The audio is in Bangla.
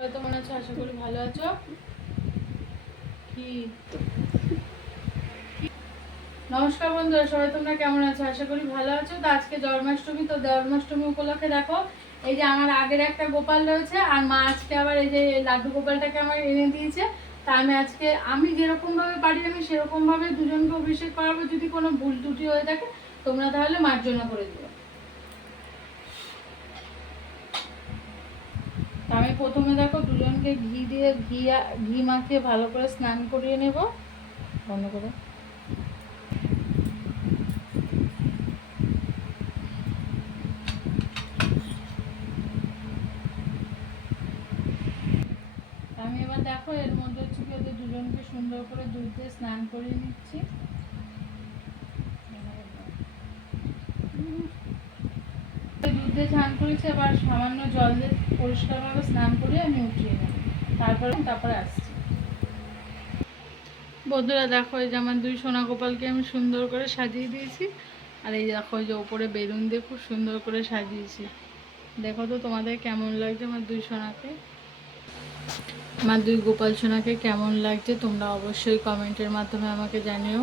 হয়তো মনে হচ্ছে, আশা করি ভালো আছো। কি নমস্কার বন্ধুরা, সবাই তোমরা কেমন আছো? আশা করি ভালো আছো। তো আজকে জন্মাষ্টমী, তো জন্মাষ্টমী উপলক্ষে দেখো এই যে আমার আগের একটা গোপাল রয়েছে, আর মা আজকে আবার এই যে লাড্ডু গোপালটাকে আমার এনে দিয়েছে। তা আমি আজকে আমি যেরকম ভাবে পারি আমি সেরকম ভাবে দুজনকে অভিষেক করাবো। যদি কোনো ভুল ত্রুটি হয়ে থাকে তোমরা তাহলে মার্জনা করে দিও। তা আমি প্রথমে দেখো দুজনকে ঘি দিয়ে ঘি মাখিয়ে ভালো করে স্নান করিয়ে নেব। বন্ধ করো। আমি এবার দেখো এর মধ্যে হচ্ছে কি ওদের দুজনকে সুন্দর করে দুধ দিয়ে স্নান করিয়ে নিচ্ছি। দুধ দিয়ে স্নান করেছি, এবার সামান্য জল দিয়ে পরিষ্কারভাবে স্নান করিয়ে আমি উঠিয়ে নেব। তারপরে আসছি। বন্ধুরা দেখো এই যে আমার দুই সোনা গোপালকে আমি সুন্দর করে সাজিয়ে দিয়েছি। আর এই দেখো এই যে ওপরে বেলুন দিয়ে খুব সুন্দর করে সাজিয়েছি। দেখো তো তোমাদের কেমন লাগছে আমার দুই সোনাকে, আমার দুই গোপাল সোনাকে কেমন লাগছে তোমরা অবশ্যই কমেন্টের মাধ্যমে আমাকে জানিও।